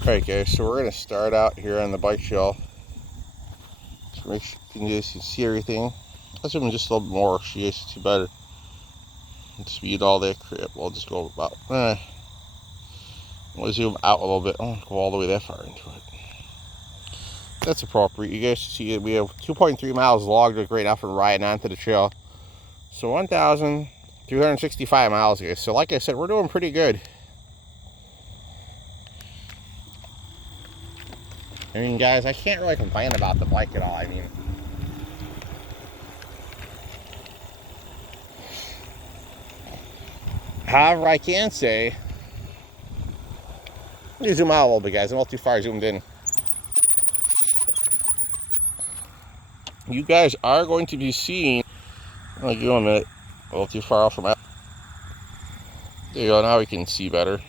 Alright guys, so we're going to start out here on the bike shell. Just make sure you guys can see everything. Let's zoom in just a little bit more so you guys can see better. Speed all that crap. We'll just go about, we'll zoom out a little bit. I don't go all the way that far into it. That's appropriate. You guys see we have 2.3 miles logged right now from riding onto the trail. So 1,365 miles, guys. So like I said, we're doing pretty good. I mean, guys, I can't really complain about the bike at all. I mean, however, I can say, let me zoom out a little bit, guys. I'm a little too far zoomed in. You guys are going to be seeing, I'll give you a minute, a little too far off from that. There you go, now we can see better.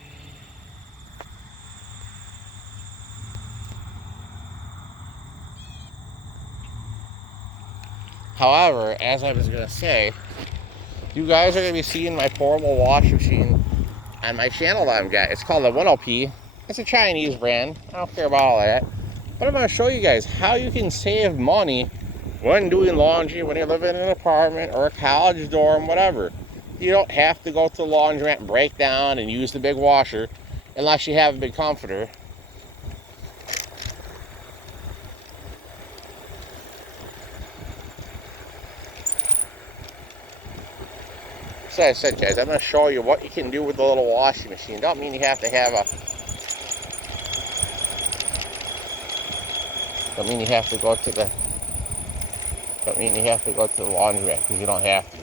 However, as I was going to say, you guys are going to be seeing my portable washing machine on my channel that I've got. It's called the 1LP. It's a Chinese brand. I don't care about all that. But I'm going to show you guys how you can save money when doing laundry, when you're living in an apartment or a college dorm, whatever. You don't have to go to the laundromat and break down and use the big washer unless you have a big comforter. So I said, guys, I'm going to show you what you can do with the little washing machine. Don't mean you have to have a... Don't mean you have to go to the... Don't mean you have to go to the laundromat, because you don't have to.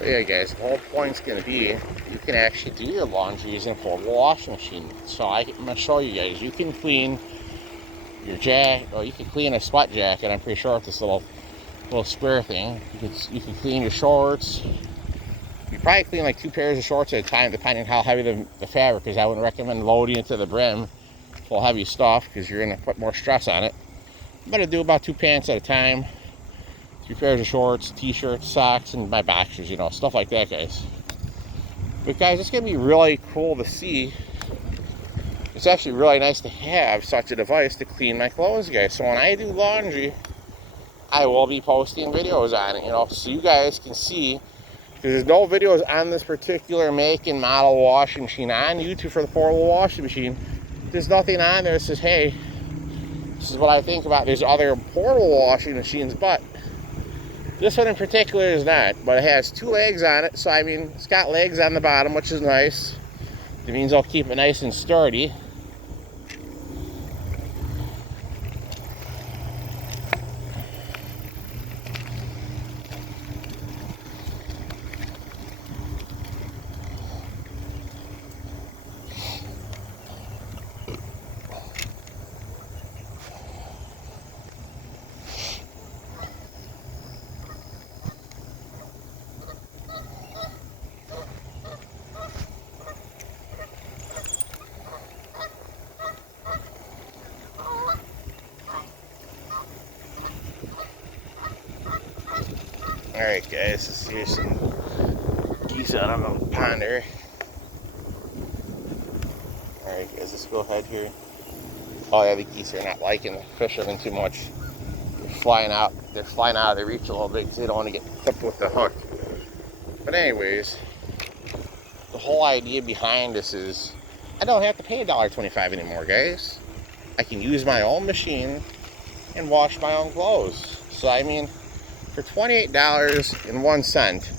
Yeah, guys, the whole point's going to be you can actually do your laundry using a portable washing machine. So I'm going to show you guys. You can clean your jacket, or you can clean a sweat jacket, I'm pretty sure, with this little square thing. You can clean your shorts. You probably clean like 2 pairs of shorts at a time, depending on how heavy the fabric is. I wouldn't recommend loading it to the brim full heavy stuff, because you're going to put more stress on it. I'm going to do about 2 pants at a time. 2 pairs of shorts, t-shirts, socks, and my boxers, you know, stuff like that, guys. But guys, it's going to be really cool to see. It's actually really nice to have such a device to clean my clothes, guys. So when I do laundry, I will be posting videos on it, you know, so you guys can see. Because there's no videos on this particular make and model washing machine on YouTube for the portable washing machine. There's nothing on there that says, hey, this is what I think about. There's other portable washing machines, but this one in particular is not, but it has 2 legs on it, so I mean, it's got legs on the bottom, which is nice. It means I'll keep it nice and sturdy. Alright guys, here's some geese out on the pond there. Alright guys, let's go ahead here. Oh yeah, the geese are not liking the fishermen too much. They're flying out of their reach a little bit because they don't want to get clipped with the hook. But anyways, the whole idea behind this is I don't have to pay $1.25 anymore, guys. I can use my own machine and wash my own clothes. So I mean, for $28.01,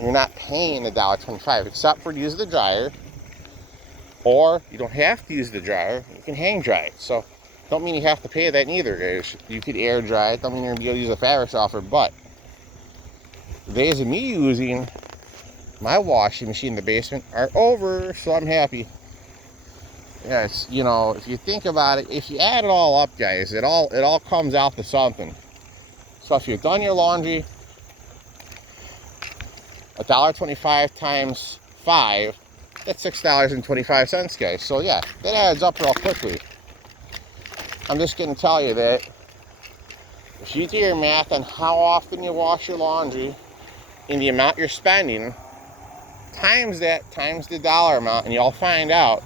you're not paying $1.25 except for use the dryer, or you don't have to use the dryer. You can hang dry it. So don't mean you have to pay that neither, guys. You could air dry it. Don't mean you're gonna be able to use a fabric softener, but the days of me using my washing machine in the basement are over, so I'm happy. Yeah, it's, you know, if you think about it, if you add it all up, guys, it all comes out to something. So if you've done your laundry, $1.25 times 5, that's $6.25, guys. So yeah, that adds up real quickly. I'm just gonna tell you that if you do your math on how often you wash your laundry and the amount you're spending, times that, times the dollar amount, and you'll find out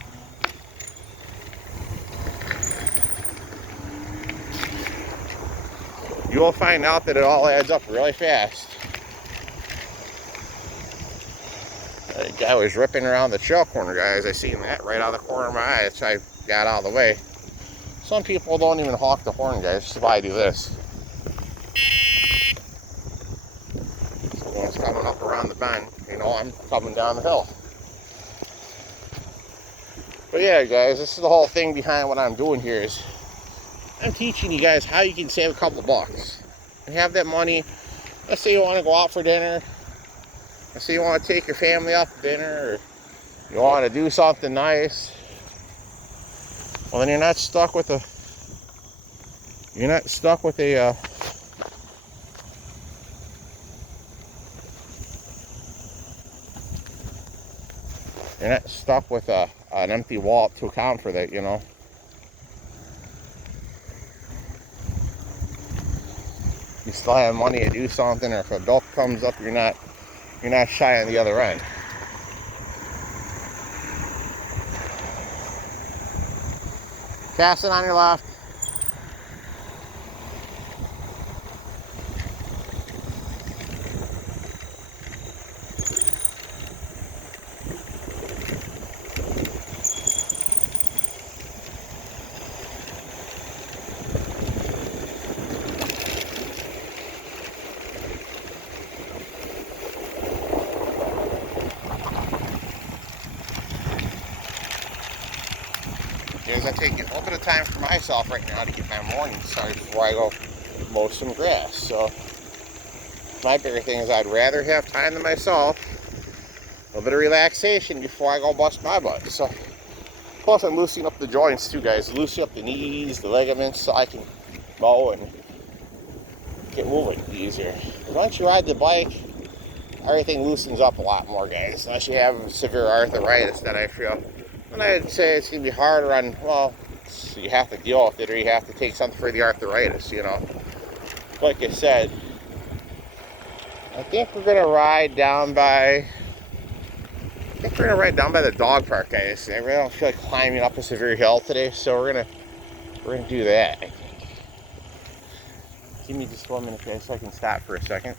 that it all adds up really fast. The guy was ripping around the trail corner, guys. I seen that right out of the corner of my eye, so I got out of the way. Some people don't even honk the horn, guys. That's why I do this. Someone's coming up around the bend. You know, I'm coming down the hill. But yeah, guys, this is the whole thing behind what I'm doing here is I'm teaching you guys how you can save a couple bucks and have that money. Let's say you want to go out for dinner. Let's say you want to take your family out to dinner, or you want to do something nice. Well, then you're not stuck with a you're not stuck with an empty wallet to account for that, you know. You still have money to do something, or if a bill comes up, you're not shy on the other end. Cast it on your left. Because I'm taking a little bit of time for myself right now to get my morning started before I go mow some grass. So my bigger thing is I'd rather have time to myself, a little bit of relaxation before I go bust my butt. So plus I'm loosening up the joints too, guys. Loosening up the knees, the ligaments, so I can mow and get moving easier. Once you ride the bike, everything loosens up a lot more, guys. Unless you have severe arthritis, that I feel. And I'd say it's going to be harder on, well, you have to deal with it, or you have to take something for the arthritis, you know. Like I said, I think we're going to ride down by the dog park, guys. I really don't feel like climbing up a severe hill today, so we're gonna do that, I think. Give me just 1 minute, guys, so I can stop for a second.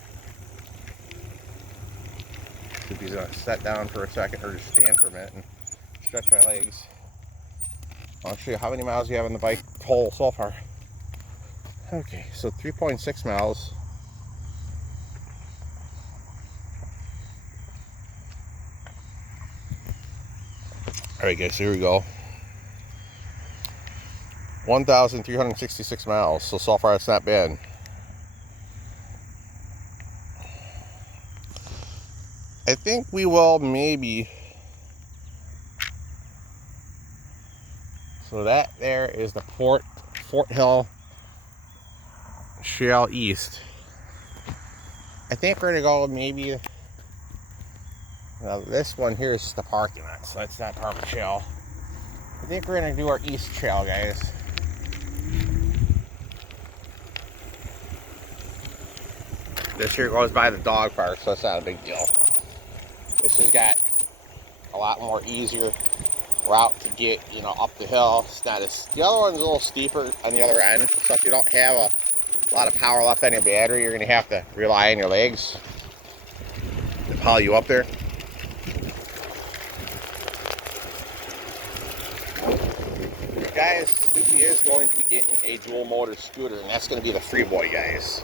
Should be gonna sit down for a second, or just stand for a minute and stretch my legs. I'll show you how many miles you have on the bike hole so far. Okay, so 3.6 miles. Alright guys, here we go. 1,366 miles, so far it's not bad. I think we will maybe. So that there is the Fort Hill Trail East. I think we're gonna go maybe. Now this one here is the parking lot, so that's not part of the trail. I think we're gonna do our east trail, guys. This here goes by the dog park, so it's not a big deal. This has got a lot more easier route to get, you know, up the hill. It's not as, the other one's a little steeper on the other end, so if you don't have a lot of power left on your battery, you're gonna have to rely on your legs to haul you up there. Guys, we he is going to be getting a dual motor scooter, and that's going to be the Freeboy, guys.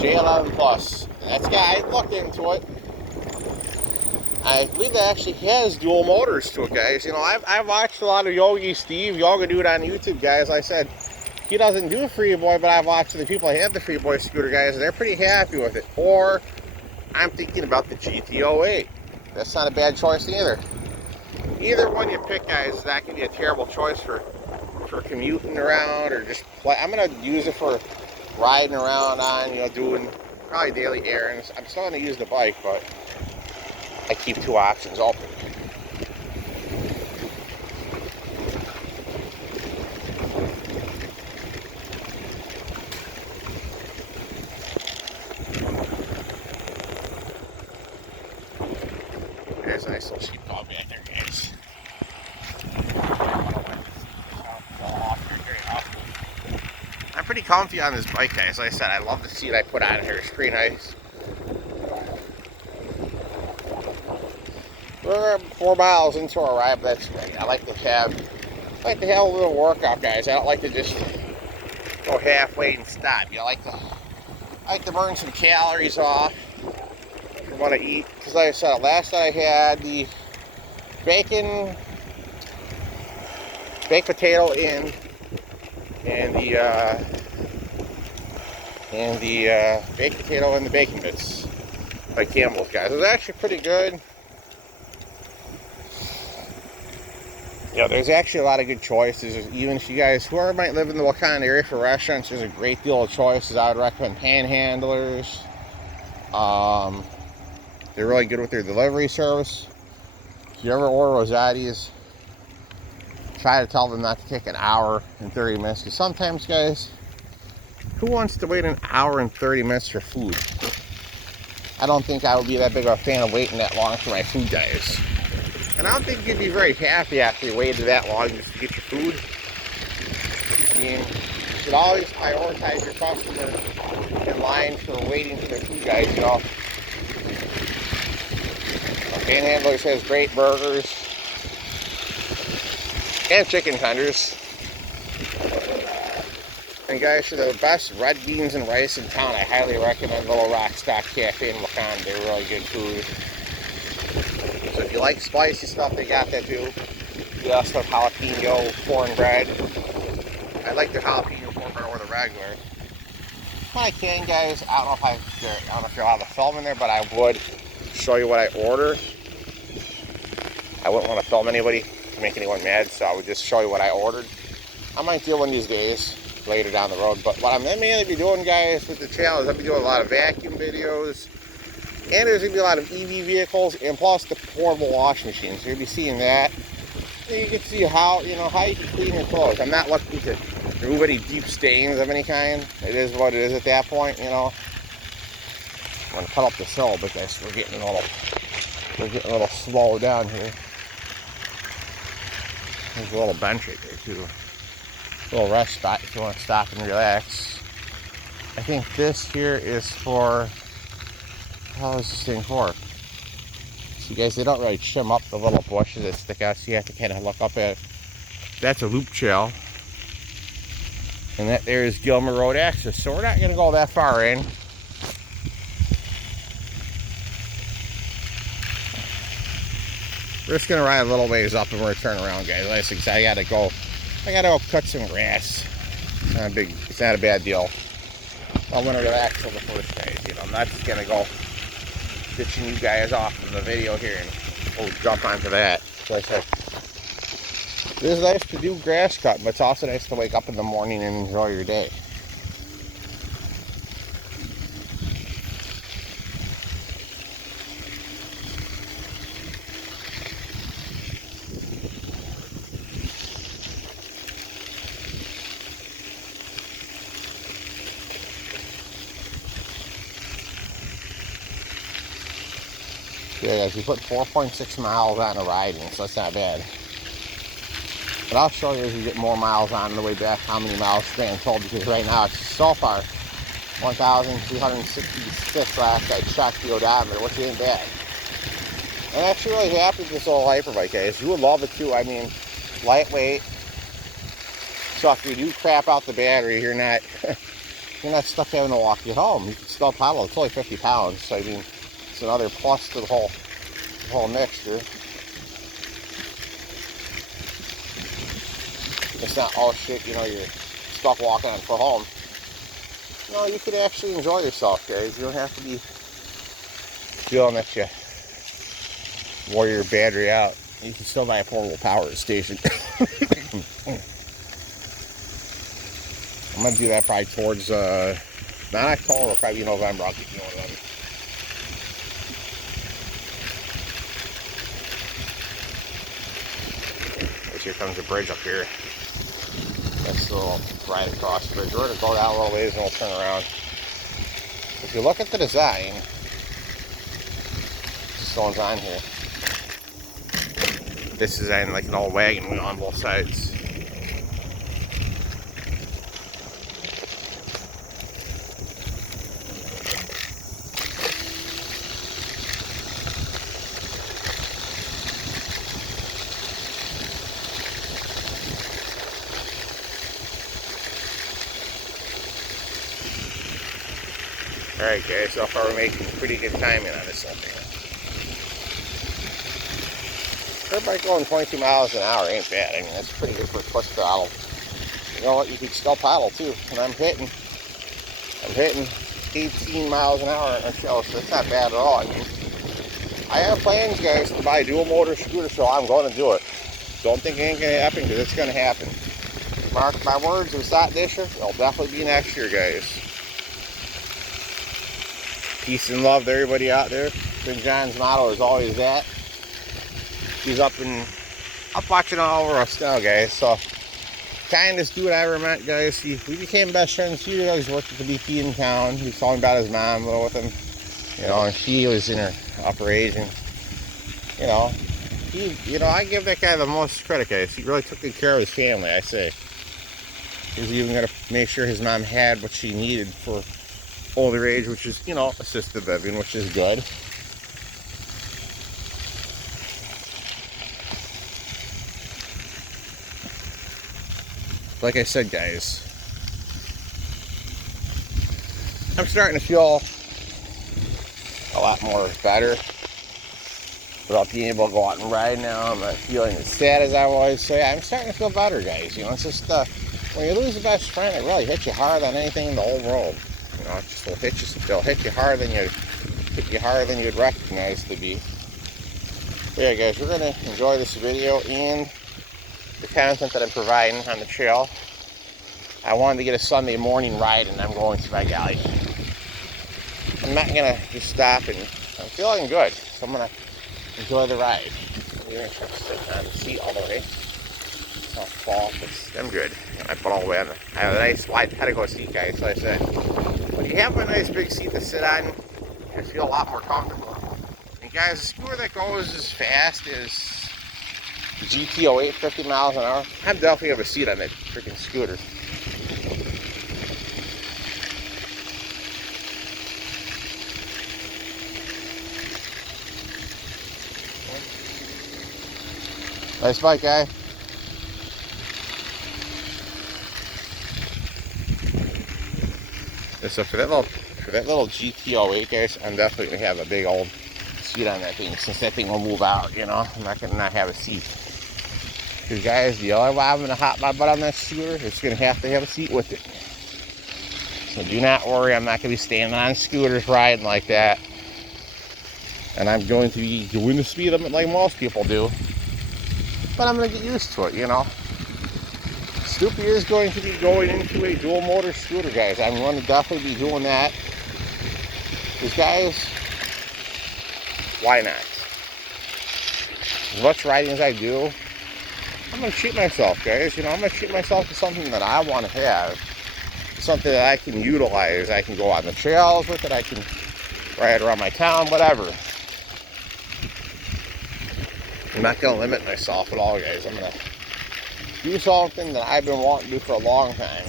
J11 Plus. That's guy, I looked into it. I believe it actually has dual motors to it, guys. You know, I've watched a lot of Yogi Steve, Yoga Dude on YouTube, guys. Like I said, he doesn't do a Freeboy, but I've watched the people that have the Freeboy scooter, guys, and they're pretty happy with it. Or I'm thinking about the GT08. That's not a bad choice either. Either one you pick, guys, is not going to be a terrible choice for commuting around or just play. I'm going to use it for riding around on, you know, doing probably daily errands. I'm still going to use the bike, but I keep two options open. There's a nice little sheepdog back there, guys. I'm pretty comfy on this bike, guys. Like I said, I love the seat I put on here. It's pretty nice. We're 4 miles into our ride, but that's great. I like to have a little workout, guys. I don't like to just go halfway and stop. You know, I like to burn some calories off from what I eat. Because like I said, last night I had the bacon, baked potato and the baked potato and the bacon bits by Campbell's, guys. It was actually pretty good. You know, there's actually a lot of good choices. Even if you guys, whoever might live in the Wakanda area for restaurants, there's a great deal of choices. I would recommend Panhandlers. They're really good with their delivery service. If you ever order Rosati's, try to tell them not to take an hour and 30 minutes. Because sometimes, guys, who wants to wait an hour and 30 minutes for food? I don't think I would be that big of a fan of waiting that long for my food, guys. And I don't think you'd be very happy after you waited that long just to get your food. I mean, you should always prioritize your customer in line for waiting for their food, guys, you know. Panhandlers has great burgers and chicken tenders. And guys, for the best red beans and rice in town, I highly recommend Little Rock Stock Cafe in Wakanda. They're really good food. So if you like spicy stuff, they got that too. We also have jalapeno cornbread. I like their jalapeno cornbread over the regular. When I can, guys, I don't know if you're allowed to film in there, but I would show you what I order. I wouldn't want to film anybody to make anyone mad, so I would just show you what I ordered. I might do one of these days later down the road, but what I'm going to mainly be doing, guys, with the channel is I'll be doing a lot of vacuum videos. And there's going to be a lot of EV vehicles, and plus the portable washing machines. So you'll be seeing that. And you can see how you can clean your clothes. I'm not looking to remove any deep stains of any kind. It is what it is at that point, you know. I'm going to cut up this hill a bit, guys. We're getting a little slow down here. There's a little bench right there too. A little rest spot if you want to stop and relax. I think this here is for. How is this thing for? See, guys, they don't really trim up the little bushes that stick out, so you have to kind of look up at it. That's a loop trail. And that there is Gilmer Road access, so we're not going to go that far in. We're just going to ride a little ways up and we're going to turn around, guys. Like I said, I got to go cut some grass. It's not a bad deal. I want to relax till the first, guys. You know, I'm not just going to go ditching you guys off in the video here and we'll jump onto that. Like I said, it is nice to do grass cutting, but it's also nice to wake up in the morning and enjoy your day. Yeah, guys, we put 4.6 miles on the riding, so that's not bad. But I'll show you as we get more miles on the way back how many miles Stan told, because right now it's so far 1,366 last I checked the odometer, which ain't bad. I'm actually really happy with this old hyperbike, guys. You would love it too. I mean, lightweight, So if you do crap out the battery, you're not you're not stuck having to walk you home. You can still paddle. It's only 50 pounds, so I mean, it's another plus to the whole mixture. It's not, oh shit, you know, you're stuck walking on for home. No, you could actually enjoy yourself, guys. You don't have to be feeling that you wore your battery out. You can still buy a portable power station. I'm gonna do that probably towards not October, probably November. I'll keep going on. Here comes the bridge up here. That's the little ride across the bridge. We're gonna go down a little ways and we'll turn around. If you look at the design, this one's on here. This design like an old wagon wheel on both sides. Alright guys, so far we're making pretty good timing on this thing. Everybody going 22 miles an hour ain't bad. I mean, that's pretty good for a push throttle. You know what, you can still paddle too. And I'm hitting 18 miles an hour on a shell, so that's not bad at all. I mean, I have plans, guys, to buy a dual motor scooter, so I'm going to do it. Don't think it ain't going to happen, because it's going to happen. Mark my words, if it's not this year, it'll definitely be next year, guys. Peace and love to everybody out there. Big John's motto is always that. He's up watching all over us now, guys. So, kind of do what I ever met, guys. We became best friends. He always worked at the BP in town. He was talking about his mom with him, you know, and she was in her upper age, and you know, I give that guy the most credit, guys. He really took good care of his family, I say. He was even gonna make sure his mom had what she needed for older age, which is, you know, assisted living, which is good. Like I said, guys, I'm starting to feel a lot more better without being able to go out and ride now. I'm not feeling as sad as I was. So yeah, I'm starting to feel better, guys. You know, it's just when you lose a best friend, it really hits you hard on anything in the whole world. You know, it just will hit you. They'll hit you harder than you'd recognize to be. But yeah, guys, we're gonna enjoy this video and the content that I'm providing on the trail. I wanted to get a Sunday morning ride, and I'm going to, by golly, I'm not gonna just stop, and I'm feeling good, so I'm gonna enjoy the ride. You're gonna try to sit on the seat all the way. Not fall, I'm good. I put all the way on. I have a nice wide pedigo seat, guys. So I said, when you have a nice big seat to sit on, you feel a lot more comfortable. And guys, a scooter that goes as fast as the GT08, 50 miles an hour, I'm definitely have a seat on that freaking scooter. Nice bike, guy. So for that little GT08, guys, I'm definitely gonna have a big old seat on that thing, since that thing will move out. You know, I'm not gonna not have a seat. Because guys, the only way I'm gonna hop my butt on that scooter is gonna have to have a seat with it. So do not worry, I'm not gonna be standing on scooters riding like that. And I'm going to be doing the speed limit like most people do. But I'm gonna get used to it, you know. Stoopy is going to be going into a dual motor scooter, guys. I'm going to definitely be doing that. Because, guys, why not? As much riding as I do, I'm going to treat myself, guys. You know, I'm going to treat myself to something that I want to have. Something that I can utilize. I can go on the trails with it. I can ride around my town, whatever. I'm not going to limit myself at all, guys. I'm going to do something that I've been wanting to do for a long time.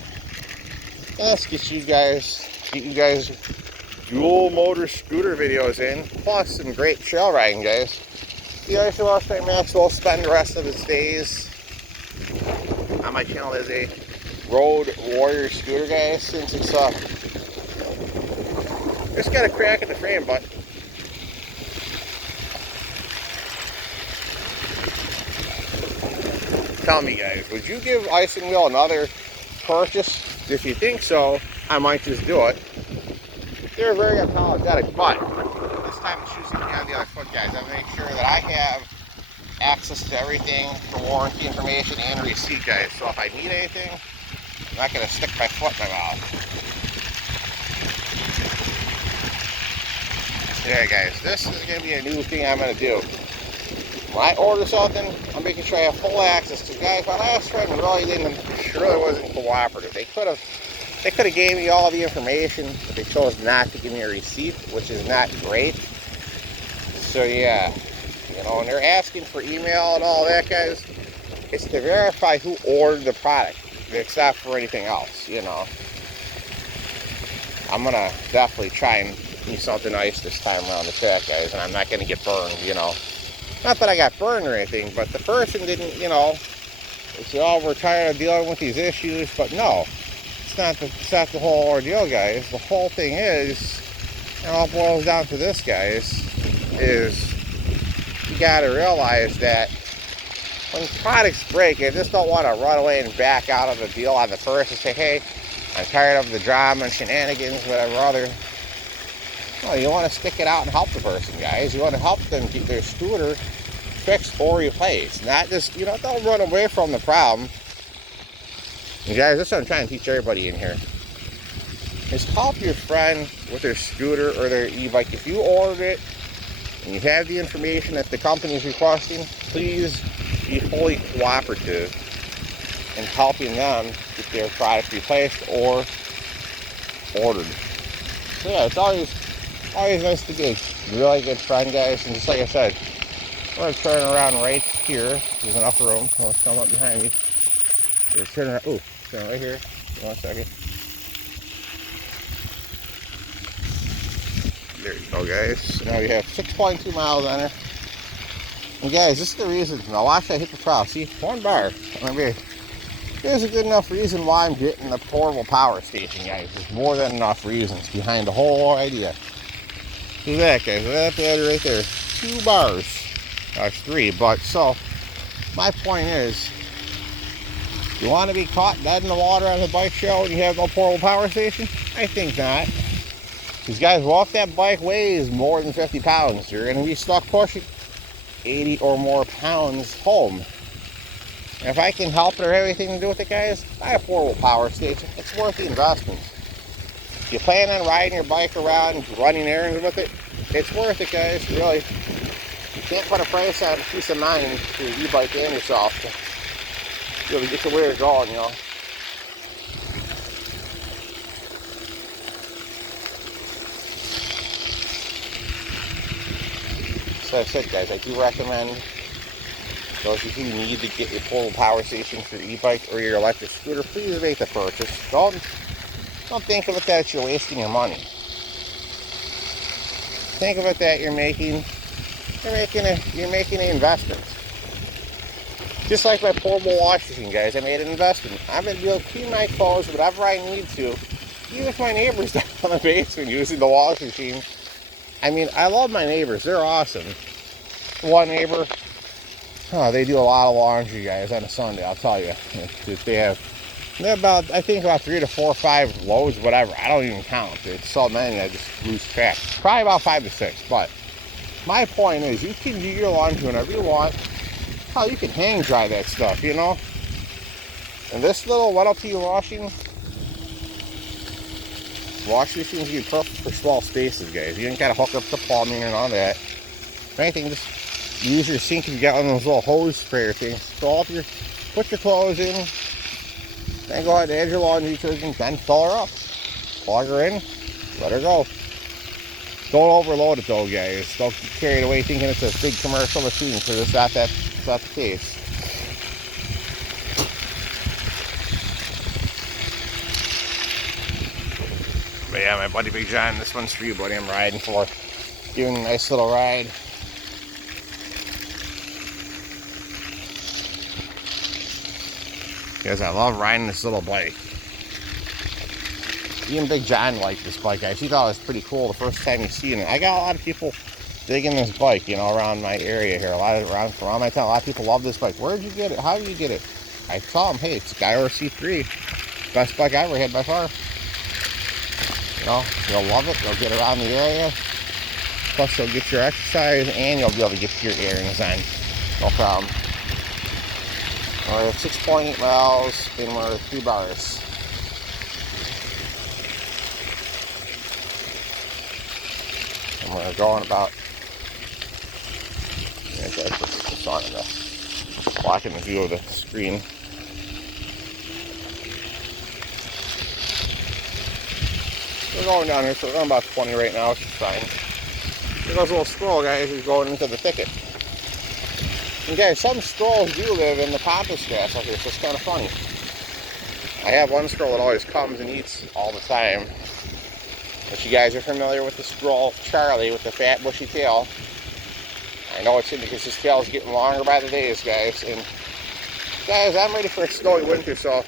And let's get you guys dual motor scooter videos in, plus some great trail riding, guys. You guys should watch Maxwell spend the rest of his days on my channel as a Road Warrior scooter, guys, since it's just got a crack in the frame, but tell me, guys, would you give Ice and Wheel another purchase? If you think so, I might just do it. They're very apologetic, but this time the shoes going to be on the other foot, guys. I make sure that I have access to everything, the warranty information, and receipt, guys. So if I need anything, I'm not going to stick my foot in my mouth. Yeah, guys, this is going to be a new thing I'm going to do. When I order something, I'm making sure I have full access. Because, guys, my last friend really wasn't cooperative. They could have gave me all the information, but they chose not to give me a receipt, which is not great. So yeah, you know, and they're asking for email and all that, guys. It's to verify who ordered the product, except for anything else, you know. I'm gonna definitely try and do something nice this time around the track, guys, and I'm not gonna get burned, you know. Not that I got burned or anything, but the person didn't, you know, say, oh, we're tired of dealing with these issues, but no. It's not the whole ordeal, guys. The whole thing is, and all it boils down to this, guys, is you gotta realize that when products break, you just don't want to run away and back out of the deal on the first and say, hey, I'm tired of the drama and shenanigans, whatever other. No, you want to stick it out and help the person, guys. You want to help them keep their scooter fixed or replaced. Not just, you know, don't run away from the problem. And guys, that's what I'm trying to teach everybody in here. Is help your friend with their scooter or their e-bike. If you ordered it and you have the information that the company is requesting, please be fully cooperative in helping them get their product replaced or ordered. So yeah, it's always nice to be a really good friend, guys. And just like I said, we're going to turn around right here. There's enough room. I'll come up behind me. We're turning around. Ooh. So right here, 1 second. There you go, guys. Now we have 6.2 miles on her. And guys, this is the reason. Now watch I hit the throttle. See, 1 bar. There's a good enough reason why I'm getting the portable power station, guys. There's more than enough reasons behind the whole idea. Look at that, guys. Look at that battery right there. 2 bars. That's 3, but so my point is, you want to be caught dead in the water on the bike show and you have no portable power station? I think not. These guys, well, if that bike weighs more than 50 pounds, you're going to be stuck pushing 80 or more pounds home. And if I can help it or have anything to do with it, guys, buy a portable power station. It's worth the investment. If you plan on riding your bike around, running errands with it, it's worth it, guys, really. You can't put a price on peace of mind for your e-bike and yourself. Really get to where you're going, you know. So I said, guys, I do recommend those of you who need to get your portable power station for your e-bike or your electric scooter, please make the purchase. Don't think of it that you're wasting your money. Think of it that you're making an investment. Just like my portable wash machine, guys, I made an investment. I'm going to be able to clean my clothes whatever I need to. Even if my neighbor's down in the basement using the wash machine. I mean, I love my neighbors. They're awesome. One neighbor, they do a lot of laundry, guys, on a Sunday, I'll tell you. They're about, I think, about 3 to 4 or 5 loads, whatever. I don't even count. It's so many, I just lose track. Probably about 5 to 6, but my point is, you can do your laundry whenever you want. Hell, you can hang dry that stuff, you know? And this little 1LP wash machine's be perfect for small spaces, guys. You ain't gotta hook up the plumbing and all that. If anything, just use your sink if you got one of those little hose sprayer things. Put your clothes in, then go ahead and add your laundry detergent, then fill her up. Plug her in, let her go. Don't overload it though, guys. Don't get carried away thinking it's a big commercial machine, because it's not the case. But yeah, my buddy Big John, this one's for you, buddy. I'm riding for. Giving a nice little ride. because I love riding this little bike. Even Big John liked this bike, guys. He thought it was pretty cool the first time he seen it. I got a lot of people digging this bike, you know, around my area here. Around my town, a lot of people love this bike. Where'd you get it? How did you get it? I saw him. Hey, it's Gyroor C3. Best bike I ever had by far. You know, you'll love it. You'll get around the area. Plus, you'll get your exercise and you'll be able to get your earrings on. No problem. We're at 6.8 miles and we're at 3 bars. And we're going about. I gotta put this on the blocking the view of the screen. We're going down here, so we're going about 20 right now, which is fine. There goes a little squirrel, guys, who's going into the thicket. And guys, some squirrels do live in the pampas grass up here, so it's kind of funny. I have one squirrel that always comes and eats all the time. If you guys are familiar with the squirrel Charlie with the fat bushy tail, I know it's in because his tail is getting longer by the days, guys. And guys, I'm ready for a snowy winter, so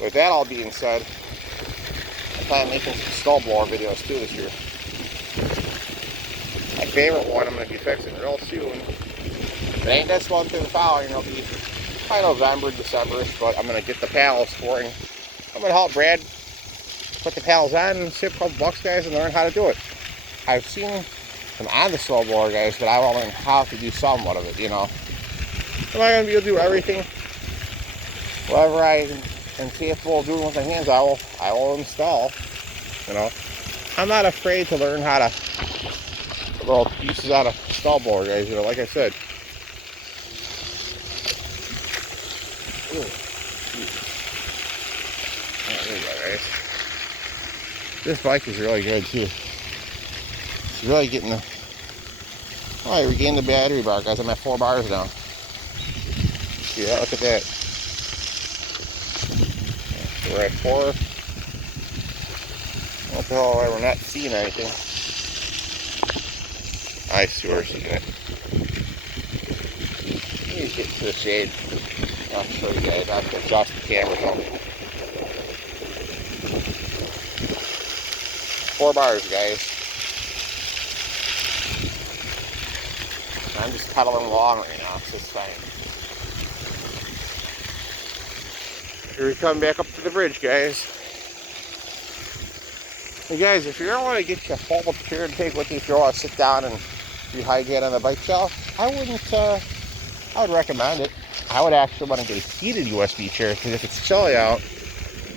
with that all being said, I plan on making some snowblower videos too this year. My favorite one I'm going to be fixing real soon. If it ain't this month or the following, it'll be probably November, December-ish, but I'm going to get the paddles for it. And I'm going to help Brad put the paddles on and save a couple bucks, guys, and learn how to do it. I've seen them on the snowblower, guys, but I want to learn how to do somewhat of it, you know. I'm not going to be able to do everything. Whatever I am capable of doing with my hands, I will install, you know. I'm not afraid to learn how to little pieces out of snowblower, guys, you know, like I said. Ooh. Oh, there you go, guys. This bike is really good too. It's really getting the. Oh, I regained the battery bar, guys. I'm at 4 bars now. See that? Look at that. So we're at 4. What the hell? We're not seeing anything. I see we're seeing it. Let me get to the shade. I'll show you guys. I'll have to adjust the camera so. 4 bars, guys. I'm just pedaling along right now, so it's fine. Here we come back up to the bridge, guys. Hey guys, if you don't want to get your fold-up chair and take with you, if you want to sit down and rehydrate on the bike shelf, I would recommend it. I would actually want to get a heated USB chair, because if it's chilly out,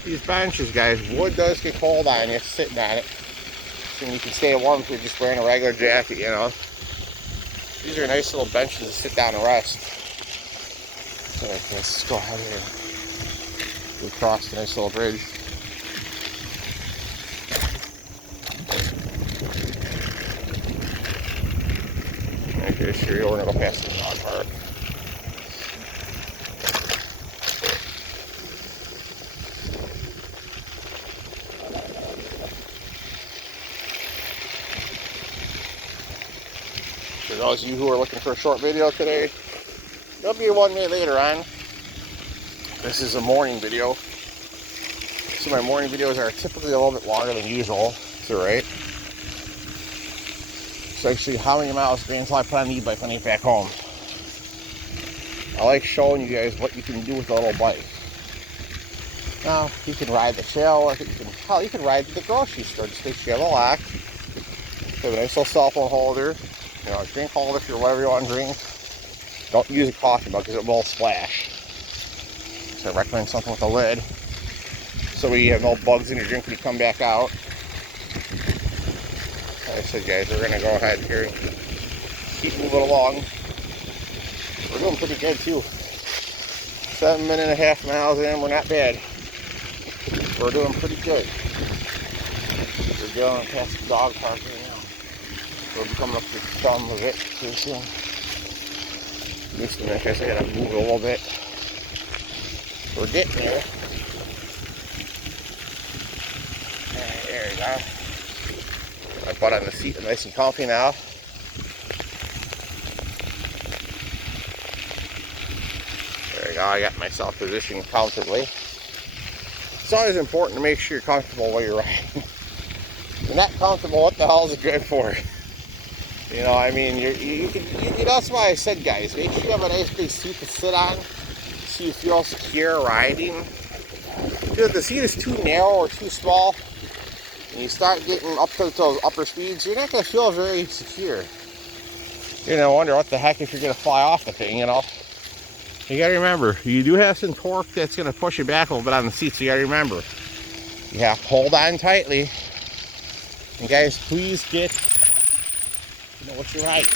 these benches, guys, wood does get cold on you sitting on it. So you can stay warm if you're just wearing a regular jacket, you know. These are nice little benches to sit down and rest. So let's go ahead here. We crossed a nice little bridge. Okay, sure, we're gonna go past the dog park. For those of you who are looking for a short video today, there'll be one made later on. This is a morning video. So my morning videos are typically a little bit longer than usual. It's alright. So actually, how many miles until I put on the e-bike when I get back home. I like showing you guys what you can do with a little bike. Now, you can ride the trail with it. You can ride to the grocery store. Just make sure you have a lock. You have a nice little cell phone holder. You know, a drink holder for whatever you want to drink. Don't use a coffee mug because it will splash. So I recommend something with a lid, so you have no bugs in your drink when you come back out. Like I said, guys, we're gonna go ahead here and keep moving along. We're doing pretty good too. 7.5 miles in, we're not bad. We're doing pretty good. We're going past the dog park right now. We'll be coming up to some of it pretty soon. Just a minute, I guess I gotta move a little bit. We're getting there. There we go. My butt on the seat is nice and comfy now. There we go. Now I got myself positioned comfortably. It's always important to make sure you're comfortable while you're riding. If you're not comfortable, what the hell is it good for? You know, I mean, that's why I said, guys, make sure you have a nice big seat to sit on so you feel secure riding. Because if the seat is too narrow or too small, and you start getting up to those upper speeds, you're not going to feel very secure. You're going to wonder what the heck if you're going to fly off the thing, you know. You got to remember, you do have some torque that's going to push you back a little bit on the seat, so you got to remember. You have to hold on tightly. And guys, please get to know what you're riding.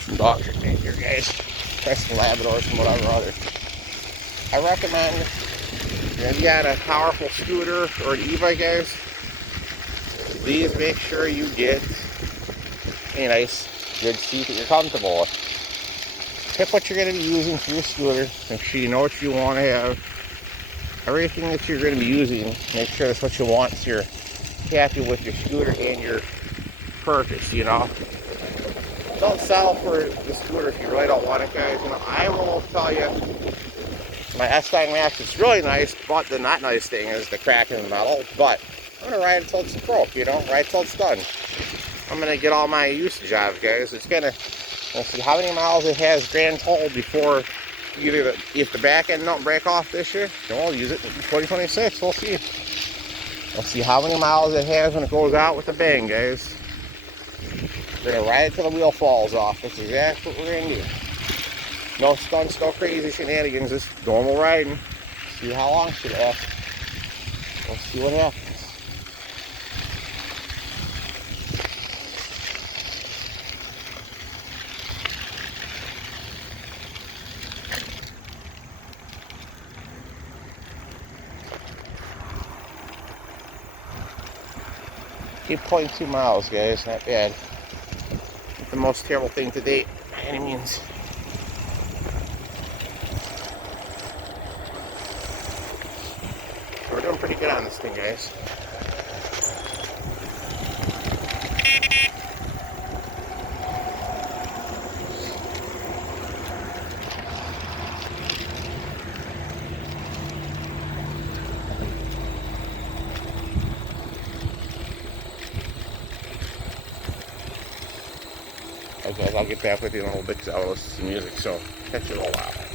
Some dogs are in here, guys. Try some Labradors and whatever other. I recommend, if you got a powerful scooter or an e-bike, guys, please make sure you get a nice, good seat that you're comfortable with. Pick what you're going to be using for your scooter. Make sure you know what you want to have. Everything that you're going to be using, make sure that's what you want so you're happy with your scooter and your purchase, you know. Don't settle for the scooter if you really don't want it, guys. You know, I will tell you, my S-Line Max is really nice, but the not nice thing is the crack in the metal. But I'm going to ride until it's broke, you know, ride until it's done. I'm going to get all my usage out of it, guys. It's going to, we'll see how many miles it has grand total before either if the back end don't break off this year, then we'll use it in 2026. We'll see. We'll see how many miles it has when it goes out with a bang, guys. We're going to ride it till the wheel falls off. That's exactly what we're going to do. No stunts, no crazy shenanigans, just normal riding. See how long it lasts. We'll see what happens. Keep 0.2 miles, guys, not bad. Not the most terrible thing to date, by any means. We're doing pretty good on this thing, guys. Okay, guys, I'll get back with you in a little bit because I will listen to some music, so catch you in a while.